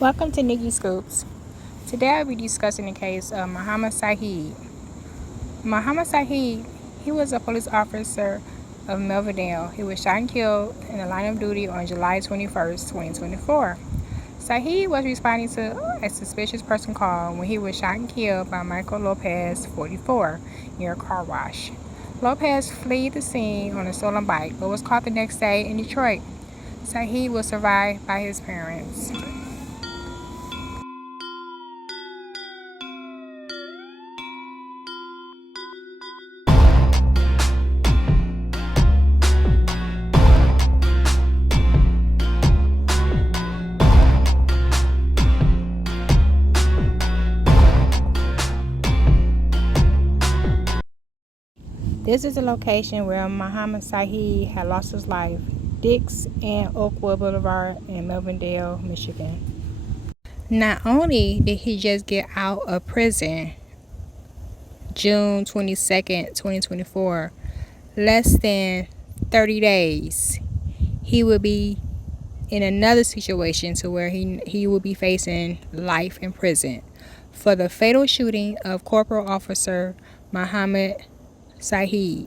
Welcome to Nikki Scoops. Today I'll be discussing the case of Mohamed Said. Mohamed Said, he was a police officer of Melvindale. He was shot and killed in the line of duty on July 21st, 2024. Said was responding to a suspicious person call when he was shot and killed by Micheal Lopez, 44, near a car wash. Lopez fled the scene on a stolen bike, but was caught the next day in Detroit. Said was survived by his parents. This is the location where Mohamed Said had lost his life, Dix and Oakwood Boulevard in Melvindale, Michigan. Not only did he just get out of prison June 22nd, 2024, less than 30 days, he would be in another situation to where he will be facing life in prison for the fatal shooting of Corporal Officer Mohamed Said.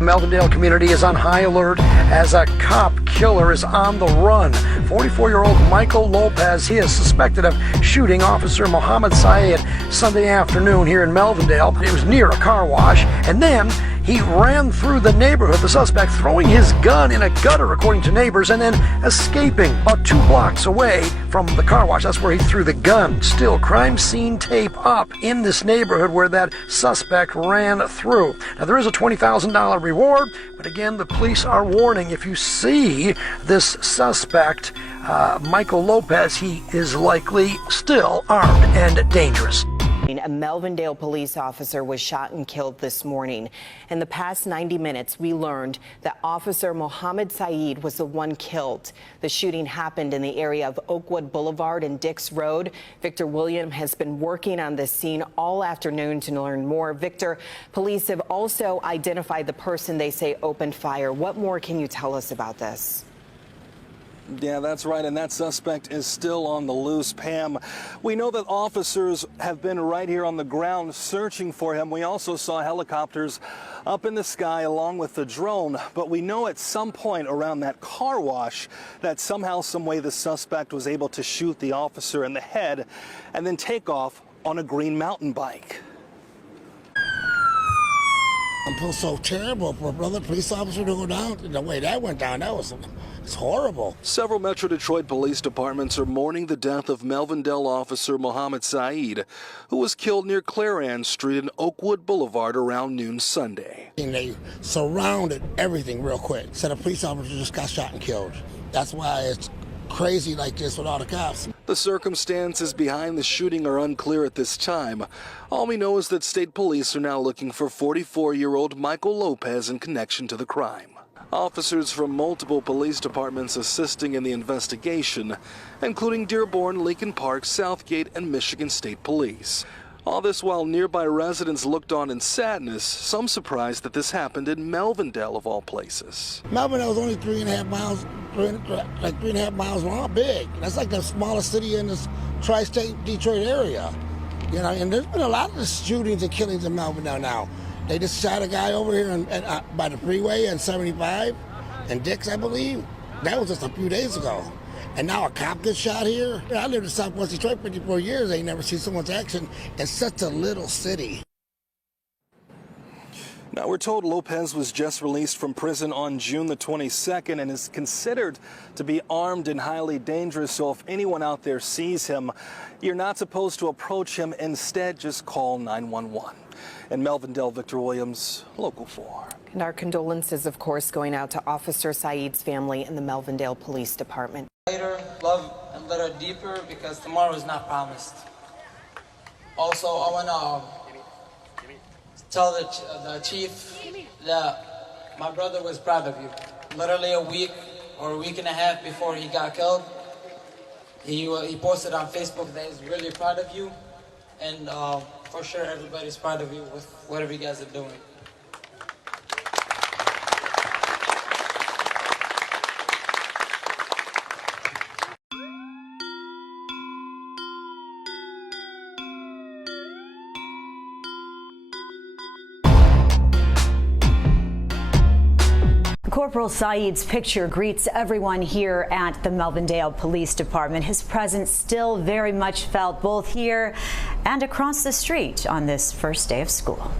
Melvindale community is on high alert as a cop killer is on the run. 44-year-old Micheal Lopez, he is suspected of shooting Officer Mohamed Said Sunday afternoon here in Melvindale. It was near a car wash, and then he ran through the neighborhood, the suspect throwing his gun in a gutter, according to neighbors, and then escaping about 2 blocks away from the car wash. That's where he threw the gun. Still, crime scene tape up in this neighborhood where that suspect ran through. Now, there is a $20,000 reward, but again, the police are warning if you see this suspect, Micheal Lopez, he is likely still armed and dangerous. A Melvindale police officer was shot and killed this morning. In the past 90 minutes, we learned that Officer Mohamed Said was the one killed. The shooting happened in the area of Oakwood Boulevard and Dix Road. Victor William has been working on this scene all afternoon to learn more. Victor, police have also identified the person they say opened fire. What more can you tell us about this? Yeah, that's right, and that suspect is still on the loose, Pam. We know that officers have been right here on the ground searching for him. We also saw helicopters up in the sky along with the drone, but we know at some point around that car wash that somehow, some way, the suspect was able to shoot the officer in the head and then take off on a green mountain bike. I feel so terrible for a brother police officer to go down the way that went down. It's horrible. Several Metro Detroit police departments are mourning the death of Melvindale officer Mohamed Said, who was killed near Claran Street and Oakwood Boulevard around noon Sunday. And they surrounded everything real quick. Said a police officer just got shot and killed. That's why it's crazy like this with all the cops. The circumstances behind the shooting are unclear at this time. All we know is that state police are now looking for 44-year-old Micheal Lopez in connection to the crime. Officers from multiple police departments assisting in the investigation, including Dearborn, Lincoln Park, Southgate, and Michigan State Police. All this while nearby residents looked on in sadness, some surprised that this happened in Melvindale of all places. Melvindale was only 3.5 miles, like 3.5 miles long, big. That's like the smallest city in this tri-state Detroit area. You know, and there's been a lot of shootings and killings in Melvindale now. They just shot a guy over here by the freeway on 75 and Dix, I believe. That was just a few days ago. and now a cop gets shot here. I lived in Southwest Detroit for 54 years. I ain't never seen so much action in such a little city. Now, we're told Lopez was just released from prison on June the 22nd and is considered to be armed and highly dangerous. So if anyone out there sees him, you're not supposed to approach him. Instead, just call 911. In Melvindale, Victor Williams, Local 4. And our condolences, of course, going out to Officer Said's family and the Melvindale Police Department. Later, love a little deeper because tomorrow is not promised. Also, I want to tell the chief that my brother was proud of you. Literally a week or a week and a half before he got killed, he posted on Facebook that he's really proud of you, and for sure everybody's proud of you with whatever you guys are doing. Corporal Said's picture greets everyone here at the Melvindale Police Department. His presence still very much felt both here and across the street on this first day of school.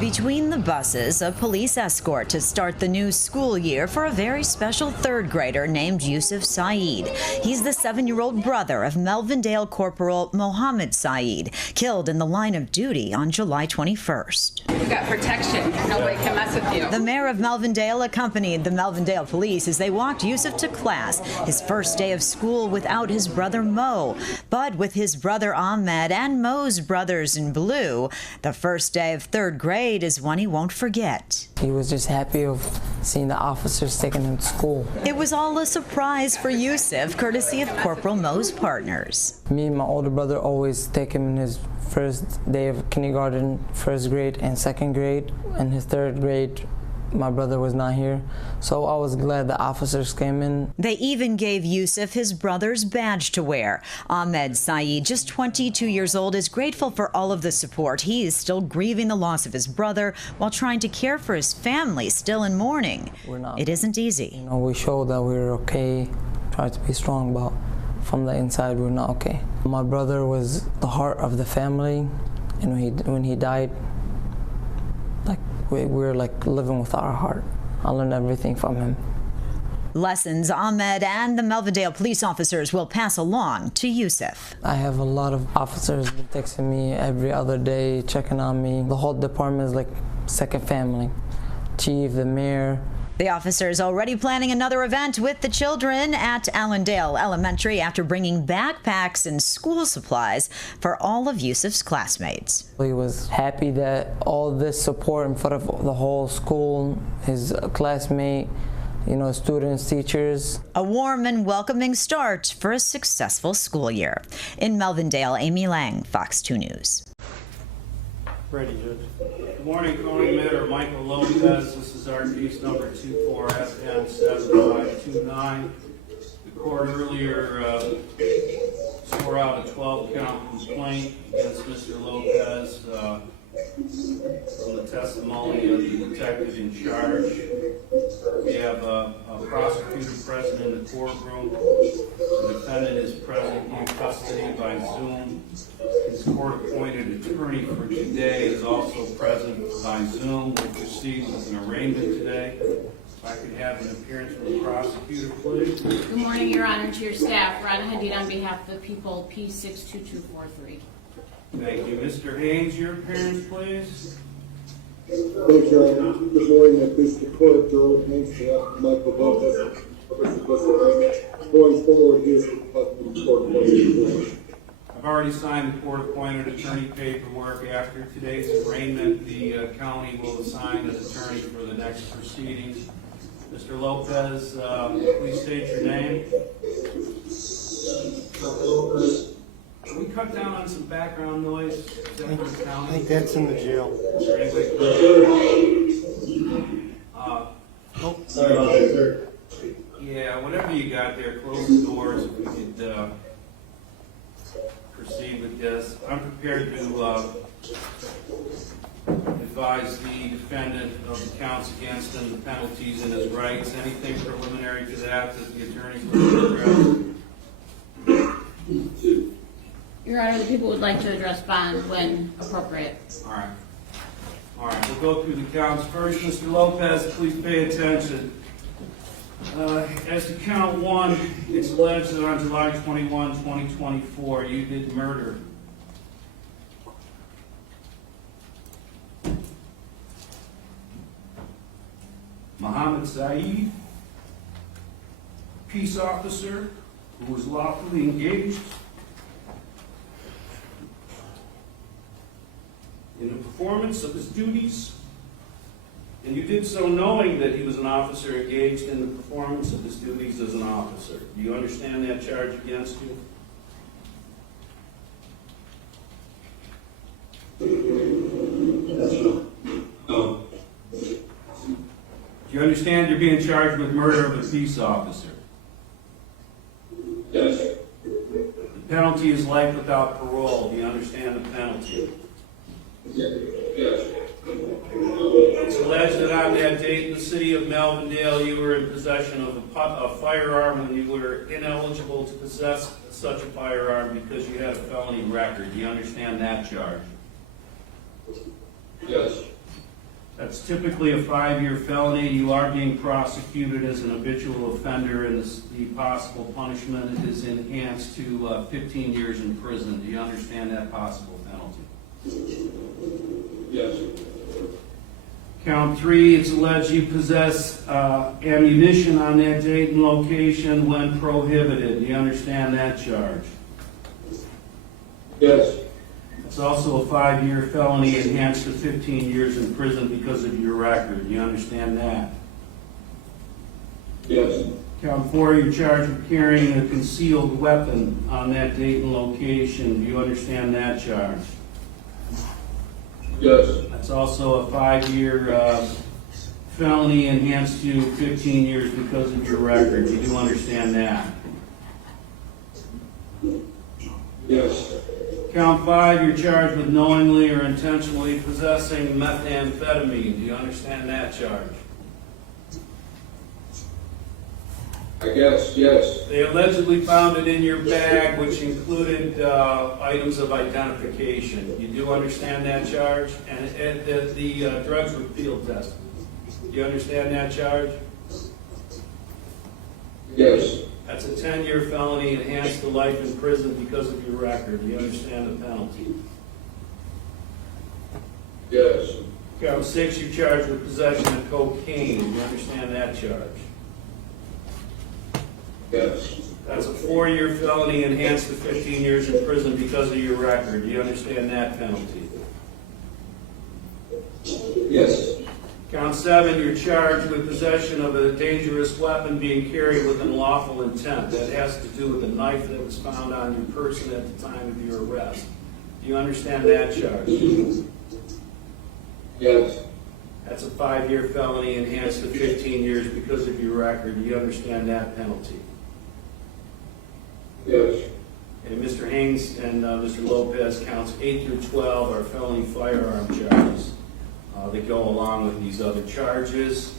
Between the buses, a police escort to start the new school year for a very special third grader named Yusuf Said. He's the 7-year-old brother of Melvindale Corporal Mohamed Said, killed in the line of duty on July 21st. You've got protection. Nobody can mess with you. The mayor of Melvindale accompanied the Melvindale police as they walked Yusuf to class, his first day of school without his brother Mo. But with his brother Ahmed and Mo's brothers in blue, the first day of third grade is one he won't forget. He was just happy of seeing the officers taking him to school. It was all a surprise for Yusuf, courtesy of Corporal Mo's partners. Me and my older brother always take him in his first day of kindergarten, first grade and second grade. In his third grade, my brother was not here, so I was glad the officers came in. They even gave Yusuf his brother's badge to wear. Ahmed Said, just 22 years old, is grateful for all of the support. He is still grieving the loss of his brother while trying to care for his family, still in mourning. It isn't easy. You know, we show that we're okay, try to be strong, but from the inside, we're not okay. My brother was the heart of the family, and when he died, we're like living with our heart. I learned everything from him. Lessons Ahmed and the Melvindale police officers will pass along to Yusuf. I have a lot of officers texting me every other day, checking on me. The whole department is like second family. Chief, the mayor. The officers already planning another event with the children at Allendale Elementary after bringing backpacks and school supplies for all of Yusuf's classmates. He was happy that all this support in front of the whole school, his classmate, you know, students, teachers. A warm and welcoming start for a successful school year. In Melvindale, Amy Lang, Fox 2 News. Ready, Judge. Good morning, County Mayor Micheal Lopez. This is our case number 24-FN7529. The court earlier swore out a 12-count complaint against Mr. Lopez from the testimony of the detective in charge. We have a prosecutor present in the courtroom. The defendant is present in custody by Zoom. His court-appointed attorney for today is also present by Zoom. We'll proceed with an arraignment today. If I could have an appearance from the prosecutor, please. Good morning, Your Honor, to your staff. Ron Hadid on behalf of the people, P62243. Thank you. Mr. Haynes, your appearance, please. Thank you, Your Honor. Good morning, please the court, Joe Haynes, Micheal Lopez, going forward, here's the court. I've already signed the court-appointed attorney paperwork. After today's arraignment, the county will assign an attorney for the next proceedings. Mr. Lopez, please state your name. Can we cut down on some background noise? I think that's in the jail. Sorry about that, sir. Yeah, whatever you got there, close the doors if we could proceed with this. I'm prepared to advise the defendant of the counts against him, the penalties, and his rights. Anything preliminary to that the attorney's going to address? Your Honor, the people would like to address bond when appropriate. All right. All right, we'll go through the counts first. Mr. Lopez, please pay attention. As to count 1, it's alleged that on July 21, 2024, you did murder Mohamed Said, peace officer who was lawfully engaged in the performance of his duties, and you did so knowing that he was an officer engaged in the performance of his duties as an officer. Do you understand that charge against you? No. Do you understand you're being charged with murder of a peace officer? Yes. The penalty is life without parole. Do you understand the penalty? Yes. It's alleged that on that date in the city of Melvindale, you were in possession of a firearm and you were ineligible to possess such a firearm because you had a felony record. Do you understand that charge? Yes. That's typically a 5-year felony. You are being prosecuted as an habitual offender, and the possible punishment is enhanced to 15 years in prison. Do you understand that possible penalty? Yes. Count 3, it's alleged you possess ammunition on that date and location when prohibited. Do you understand that charge? Yes. It's also a 5-year felony enhanced to 15 years in prison because of your record. Do you understand that? Yes. Count 4, you're charged with carrying a concealed weapon on that date and location. Do you understand that charge? Yes. That's also a 5-year felony enhanced to 15 years because of your record. You do understand that? Yes. Count 5, you're charged with knowingly or intentionally possessing methamphetamine. Do you understand that charge? I guess, yes. They allegedly found it in your bag, which included items of identification. You do understand that charge? And the drugs were field tested. Do you understand that charge? Yes. That's a 10-year felony enhanced to life in prison because of your record. Do you understand the penalty? Yes. Count 6, you're charged with possession of cocaine. Do you understand that charge? Yes. That's a 4-year felony enhanced to 15 years in prison because of your record. Do you understand that penalty? Yes. Count 7, you're charged with possession of a dangerous weapon being carried with unlawful intent. That has to do with a knife that was found on your person at the time of your arrest. Do you understand that charge? Yes. That's a 5-year felony enhanced to 15 years because of your record. Do you understand that penalty? Yes. And Mr. Haynes and Mr. Lopez, counts 8 through 12 are felony firearm charges that go along with these other charges.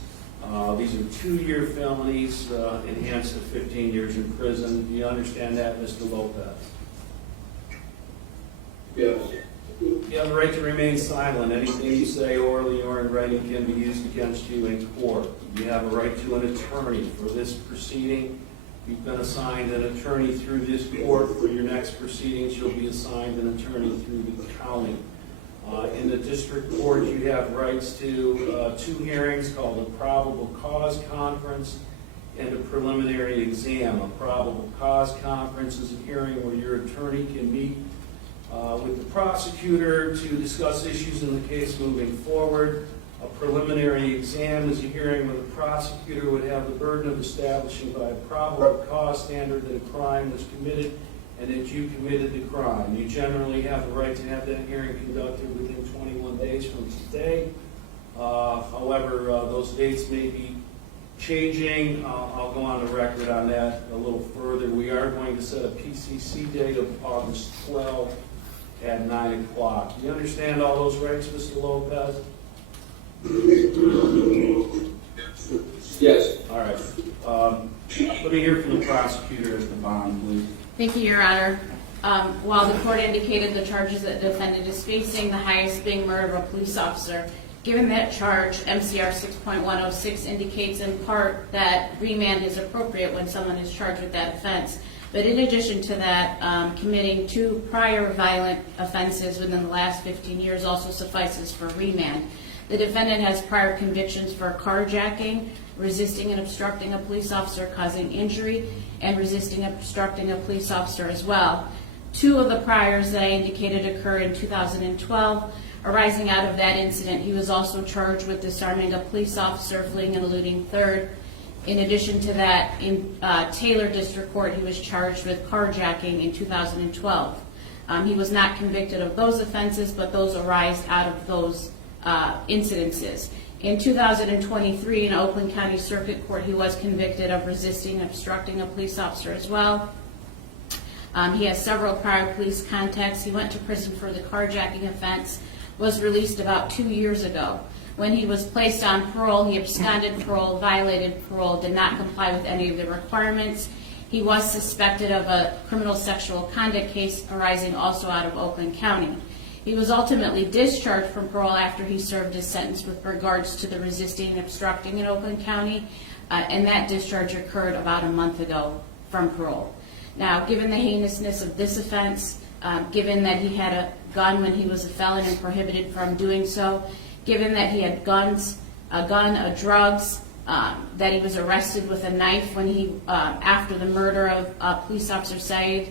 These are 2-year felonies enhanced to 15 years in prison. Do you understand that, Mr. Lopez? Yes. You have the right to remain silent. Anything you say orally or in writing can be used against you in court. You have a right to an attorney for this proceeding. You've been assigned an attorney through this court. For your next proceedings, you'll be assigned an attorney through the county. In the district court, you have rights to 2 hearings called a probable cause conference and a preliminary exam. A probable cause conference is a hearing where your attorney can meet with the prosecutor to discuss issues in the case moving forward. A preliminary exam is a hearing where the prosecutor would have the burden of establishing by a probable cause standard that a crime was committed and that you committed the crime. You generally have the right to have that hearing conducted within 21 days from today. However, those dates may be changing. I'll go on the record on that a little further. We are going to set a PCC date of August 12 at 9 o'clock. Do you understand all those rights, Mr. Lopez? Yes. All right. Let me hear from the prosecutor as the bond, please. Thank you, Your Honor. While the court indicated the charges that the defendant is facing, the highest being murder of a police officer, given that charge, MCR 6.106 indicates in part that remand is appropriate when someone is charged with that offense. But in addition to that, committing 2 prior violent offenses within the last 15 years also suffices for remand. The defendant has prior convictions for carjacking, resisting and obstructing a police officer causing injury, and resisting and obstructing a police officer as well. 2 of the priors that I indicated occurred in 2012. Arising out of that incident, he was also charged with disarming a police officer, fleeing and eluding third. In addition to that, in Taylor District Court, he was charged with carjacking in 2012. He was not convicted of those offenses, but those arise out of those incidences. In 2023, in Oakland County Circuit Court, he was convicted of resisting and obstructing a police officer as well. He has several prior police contacts. He went to prison for the carjacking offense, was released about 2 years ago. When he was placed on parole, he absconded parole, violated parole, did not comply with any of the requirements. He was suspected of a criminal sexual conduct case arising also out of Oakland County. He was ultimately discharged from parole after he served his sentence with regards to the resisting and obstructing in Oakland County, and that discharge occurred about a month ago from parole. Now, given the heinousness of this offense, given that he had a gun when he was a felon and prohibited from doing so, given that he had drugs, that he was arrested with a knife when he, after the murder of police officer Said,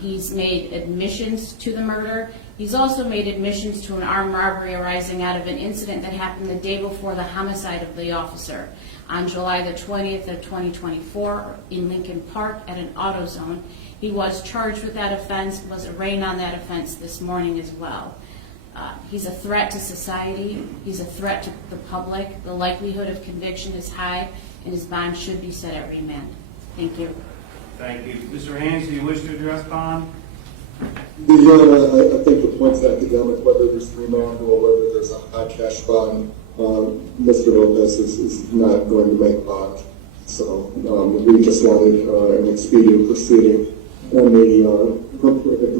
he's made admissions to the murder. He's also made admissions to an armed robbery arising out of an incident that happened the day before the homicide of the officer on July the 20th of 2024 in Lincoln Park at an AutoZone. He was charged with that offense, was arraigned on that offense this morning as well. He's a threat to society. He's a threat to the public. The likelihood of conviction is high, and his bond should be set at remand. Thank you. Thank you. Mr. Haynes, do you wish to address bond? Your Honor, I think the point's academic, whether there's remand or whether there's a high cash bond. Mr. Lopez is not going to make bond. So we just wanted an expedient proceeding, and the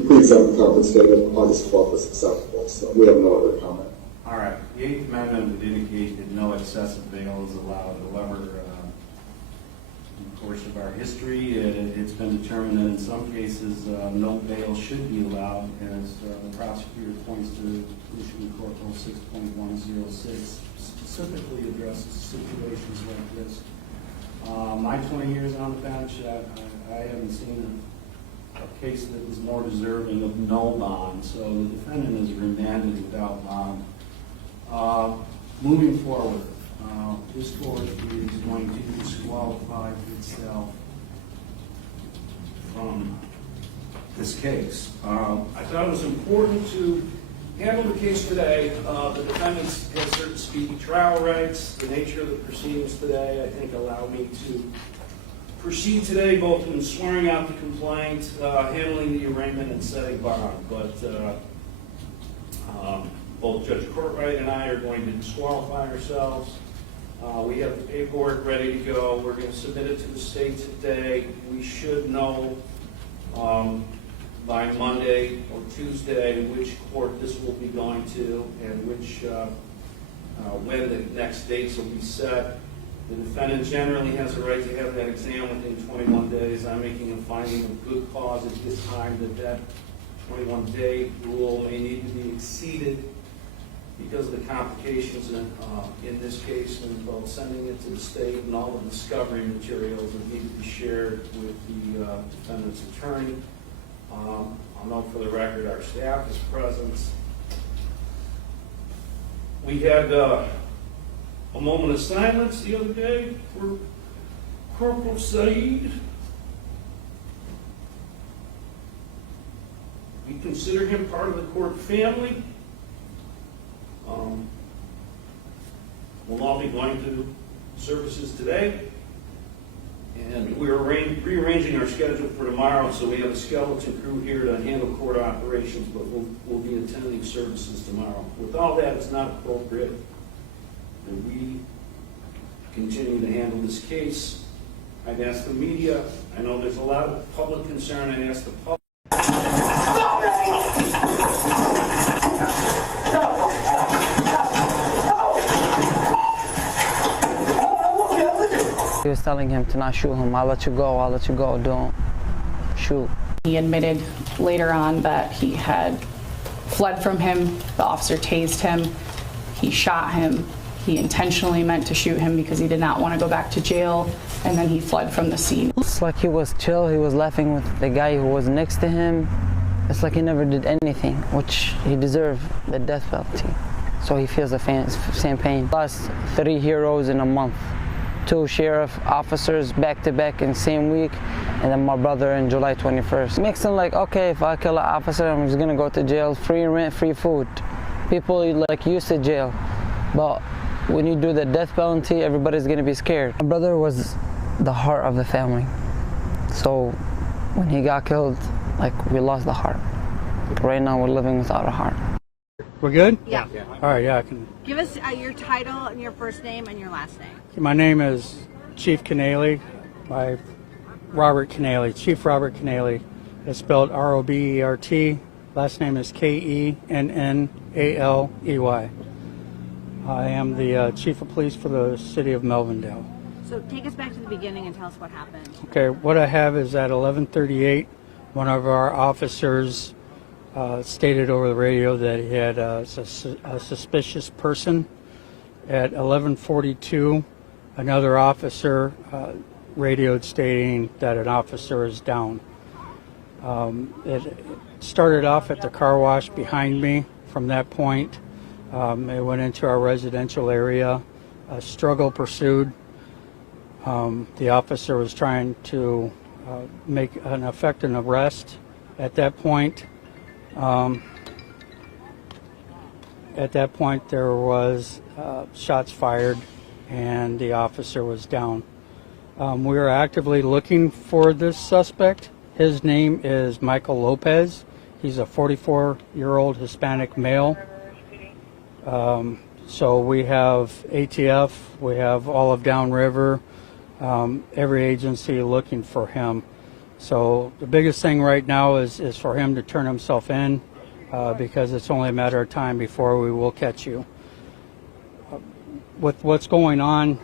pre-exempt conference date of August 12th is acceptable. So we have no other comment. All right. The Eighth Amendment would indicate that no excessive bail is allowed. However, in the course of our history, it's been determined that in some cases no bail should be allowed, as the prosecutor points to Michigan Court Rule 6.106 specifically addresses situations like this. My 20 years on the bench, I haven't seen a case that was more deserving of no bond, so the defendant is remanded without bond. Moving forward, this court is going to disqualify itself from this case. I thought it was important to handle the case today. The defendants have certain speedy trial rights. The nature of the proceedings today, I think, allow me to proceed today both in swearing out the complaint, handling the arraignment, and setting bond. But both Judge Courtwright and I are going to disqualify ourselves. We have the paperwork ready to go. We're going to submit it to the state today. We should know by Monday or Tuesday which court this will be going to and which when the next dates will be set. The defendant generally has a right to have that exam within 21 days. I'm making a finding of good cause at this time that 21-day rule may need to be exceeded because of the complications in this case, and both sending it to the state and all the discovery materials that need to be shared with the defendant's attorney. I'll note for the record our staff is present. We had a moment of silence the other day for Corporal Said. We consider him part of the court family. We'll all be going to services today, and we're rearranging our schedule for tomorrow, so we have a skeleton crew here to handle court operations, but we'll be attending services tomorrow. With all that, it's not appropriate that we continue to handle this case. I've asked the media, I know there's a lot of public concern, I'd ask the public. He was telling him to not shoot him. I'll let you go, don't shoot. He admitted later on that he had fled from him. The officer tased him. He shot him. He intentionally meant to shoot him because he did not want to go back to jail, and then he fled from the scene. It's like he was chill. He was laughing with the guy who was next to him. It's like he never did anything, which he deserved the death penalty. So he feels the same pain. Lost 3 heroes in a month. 2 sheriff officers back-to-back in the same week, and then my brother in July 21st. It makes him like, okay, if I kill an officer, I'm just gonna go to jail, free rent, free food. People like used to jail, but when you do the death penalty, everybody's gonna be scared. My brother was the heart of the family, so when he got killed, like, we lost the heart. Right now, we're living without a heart. We're good? Yeah. All right, yeah, I can. Give us your title and your first name and your last name. My name is Chief Keneally, by Robert Keneally, Chief Robert Keneally. It's spelled R-O-B-E-R-T. Last name is K-E-N-N-A-L-E-Y. I am the Chief of Police for the City of Melvindale. So take us back to the beginning and tell us what happened. Okay, what I have is at 11:38, one of our officers stated over the radio that he had a suspicious person. At 11:42, another officer radioed stating that an officer is down. It started off at the car wash behind me. From that point, it went into our residential area. A struggle pursued. The officer was trying to make an effective arrest. At that point, there was shots fired, and the officer was down. We are actively looking for this suspect. His name is Micheal Lopez. He's a 44-year-old Hispanic male. So we have ATF, we have all of Downriver, every agency looking for him. So the biggest thing right now is for him to turn himself in, because it's only a matter of time before we will catch you. With what's going on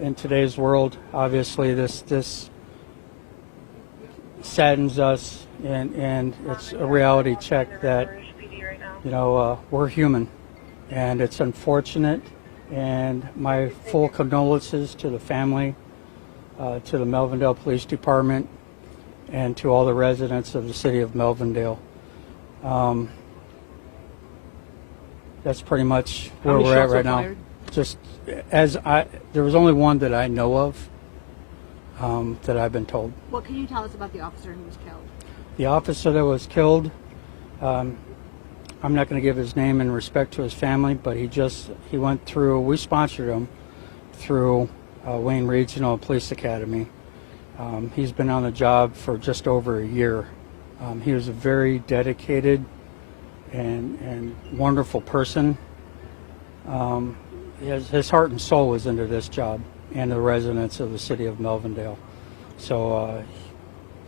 in today's world, obviously this saddens us, and it's a reality check that, you know, we're human, and it's unfortunate. And my full condolences to the family, to the Melvindale Police Department, and to all the residents of the city of Melvindale. That's pretty much where we're at right now. Just there was only one that I know of, that I've been told. What can you tell us about the officer who was killed? The officer that was killed, I'm not going to give his name in respect to his family, but he went through, we sponsored him through Wayne Regional Police Academy. He's been on the job for just over a year. He was a very dedicated and wonderful person. His heart and soul was into this job and the residents of the city of Melvindale. So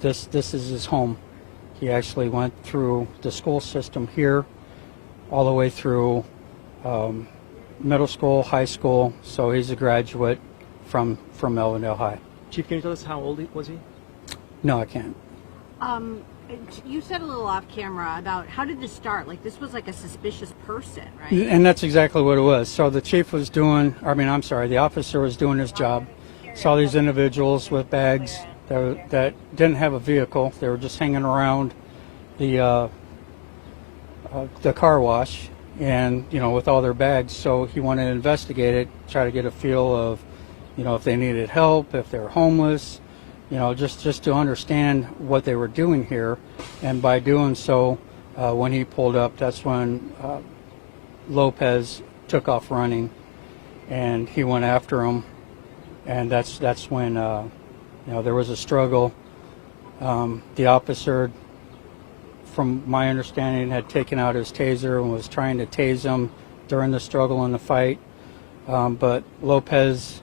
this is his home. He actually went through the school system here, all the way through middle school, high school. So he's a graduate from Melvindale High. Chief, can you tell us how old was he? No, I can't. You said a little off camera about how did this start? Like, this was like a suspicious person, right? And that's exactly what it was. So the chief was doing, the officer was doing his job. Saw these individuals with bags that didn't have a vehicle. They were just hanging around the car wash, and, you know, with all their bags. So he wanted to investigate it, try to get a feel of, you know, if they needed help, if they're homeless, you know, just to understand what they were doing here. And by doing so, when he pulled up, that's when Lopez took off running, and he went after him. And that's when, you know, there was a struggle. The officer, from my understanding, had taken out his taser and was trying to tase him during the struggle and the fight. but Lopez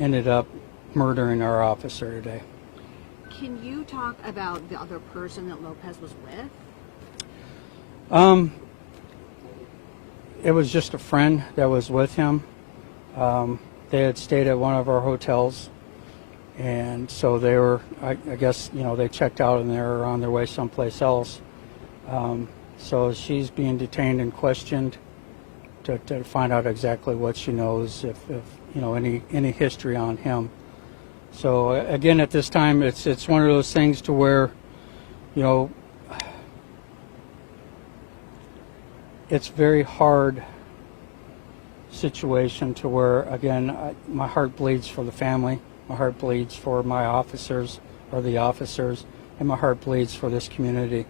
ended up murdering our officer today. Can you talk about the other person that Lopez was with? It was just a friend that was with him. They had stayed at one of our hotels, and so they were, I guess, they checked out and they were on their way someplace else. So she's being detained and questioned to find out exactly what she knows, if any history on him. So again, at this time, it's one of those things to where, it's very hard situation to where, again, my heart bleeds for the family, my heart bleeds for my officers, or the officers, and my heart bleeds for this community.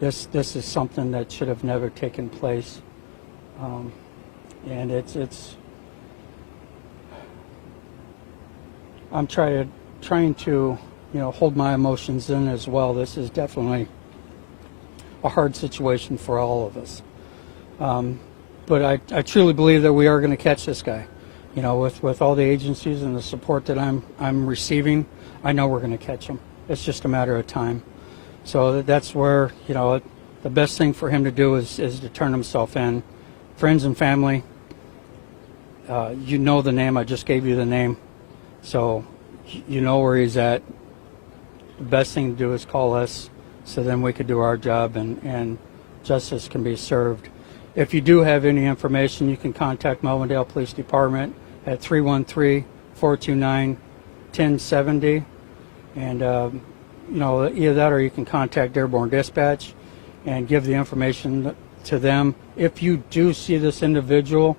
This is something that should have never taken place, and it's. I'm trying to hold my emotions in as well. This is definitely a hard situation for all of us. But I truly believe that we are going to catch this guy. With all the agencies and the support that I'm receiving, I know we're going to catch him. It's just a matter of time. So that's where, the best thing for him to do is to turn himself in. Friends and family, you know the name. I just gave you the name. So you know where he's at. The best thing to do is call us, so then we could do our job and justice can be served. If you do have any information, you can contact Melvindale Police Department at 313-429-1070. And, either that or you can contact Airborne Dispatch and give the information to them. If you do see this individual,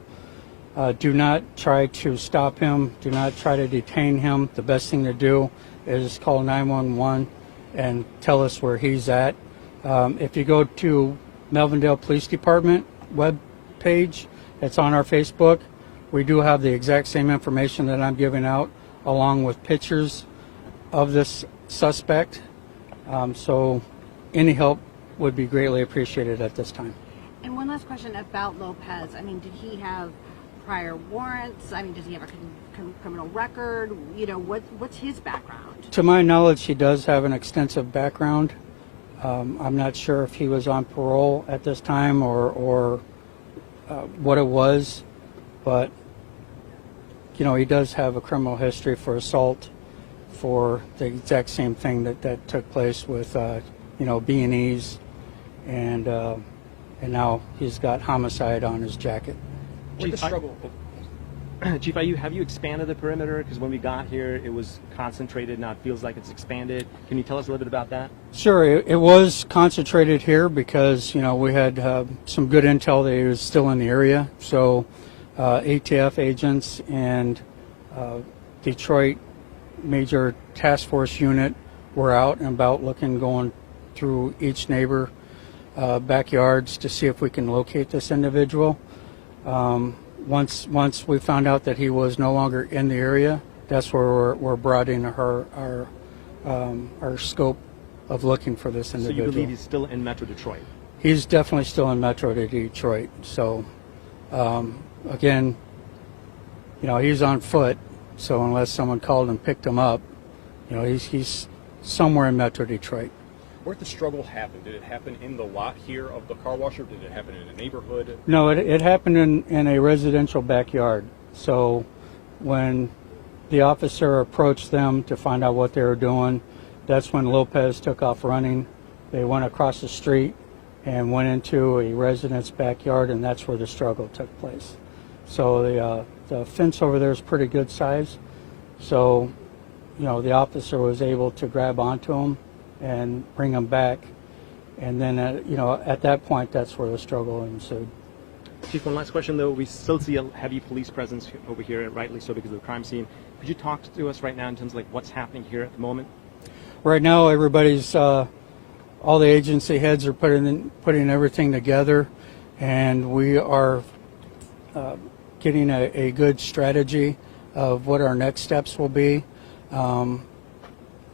do not try to stop him. Do not try to detain him. The best thing to do is call 911 and tell us where he's at. If you go to Melvindale Police Department web page, it's on our Facebook. We do have the exact same information that I'm giving out, along with pictures of this suspect. So any help would be greatly appreciated at this time. And one last question about Lopez. I mean, did he have prior warrants? I mean, does he have a criminal record? What's his background? To my knowledge, he does have an extensive background. I'm not sure if he was on parole at this time or what it was, but he does have a criminal history for assault, for the exact same thing that took place with B&Es, and now he's got homicide on his jacket. Chief, struggle. Chief, have you expanded the perimeter? Because when we got here, it was concentrated. Now it feels like it's expanded. Can you tell us a little bit about that? Sure. It was concentrated here because we had some good intel that he was still in the area. So ATF agents and Detroit Major Task Force Unit were out and about going through each neighbor backyards to see if we can locate this individual. Once we found out that he was no longer in the area, that's where we're broadening our scope of looking for this individual. So you believe he's still in Metro Detroit? He's definitely still in Metro Detroit. So again, he's on foot. So unless someone called and picked him up, he's somewhere in Metro Detroit. Where did the struggle happen? Did it happen in the lot here of the car wash, or did it happen in a neighborhood? No, it happened in a residential backyard. So when the officer approached them to find out what they were doing, that's when Lopez took off running. They went across the street and went into a resident's backyard, and that's where the struggle took place. So the fence over there is pretty good size. So, the officer was able to grab onto him and bring them back, and then at that point, that's where the struggle ensued. Chief, one last question though. We still see a heavy police presence over here, rightly so because of the crime scene. Could you talk to us right now in terms of what's happening here at the moment? Right now, everybody's all the agency heads are putting everything together, and we are getting a good strategy of what our next steps will be.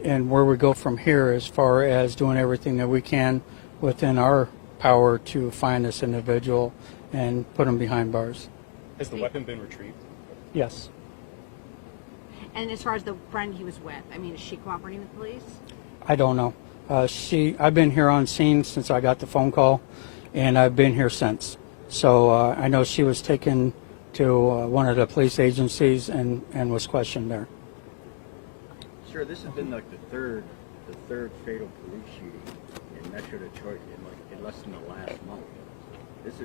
And where we go from here as far as doing everything that we can within our power to find this individual and put him behind bars. Has the weapon been retrieved? Yes. And as far as the friend he was with, I mean, is she cooperating with police? I don't know. I've been here on scene since I got the phone call, and I've been here since. So I know she was taken to one of the police agencies and was questioned there. Sir, this has been like the third fatal police shooting in Metro Detroit in less than the last month. That's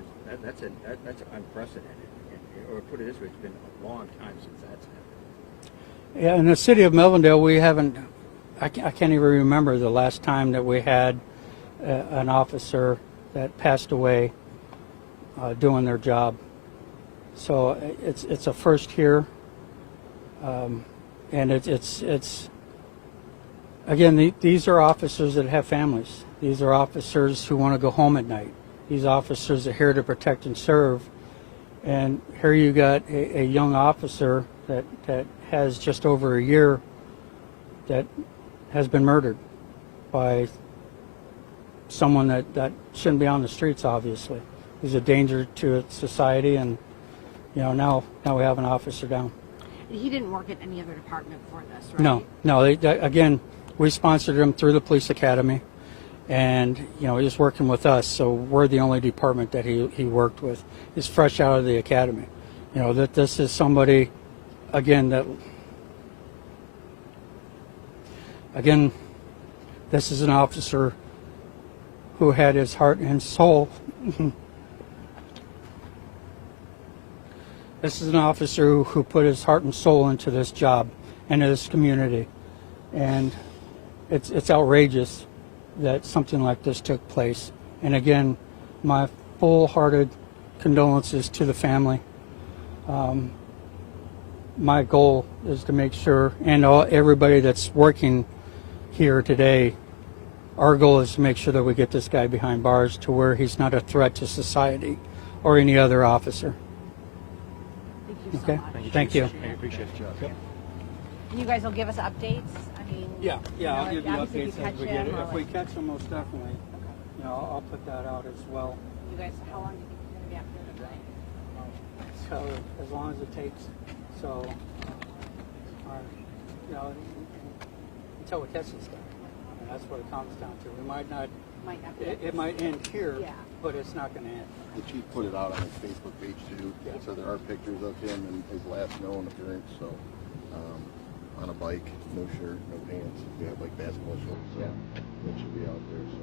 unprecedented. Or put it this way, it's been a long time since that's happened. Yeah, in the city of Melvindale, we haven't. I can't even remember the last time that we had an officer that passed away doing their job. So it's a first here, and it's again, these are officers that have families. These are officers who want to go home at night. These officers are here to protect and serve. And here you got a young officer that has just over a year that has been murdered by someone that shouldn't be on the streets, obviously. He's a danger to society, and now we have an officer down. He didn't work at any other department for this, right? No. Again, we sponsored him through the police academy, and he was working with us, so we're the only department that he worked with. He's fresh out of the academy. That this is somebody, this is an officer who had his heart and soul. This is an officer who put his heart and soul into this job and this community. And it's outrageous that something like this took place. And again, my full-hearted condolences to the family. My goal is to make sure, and everybody that's working here today, our goal is to make sure that we get this guy behind bars to where he's not a threat to society or any other officer. Thank you so much. Thank you. I appreciate it. Yep. And you guys will give us updates? I mean, Yeah, I'll give you obviously updates as we catch get it. him, If we catch him, most definitely, I'll put that out as well. You guys, how long do you think you're going to be after the night? So as long as it takes, until we catch this guy, and that's what it comes down to. We might not. It might end here, but it's not going to end. The chief put it out on his Facebook page too, so there are pictures of him and his last known appearance. So on a bike, no shirt, no pants. We have like basketball shorts, so that should be out there. So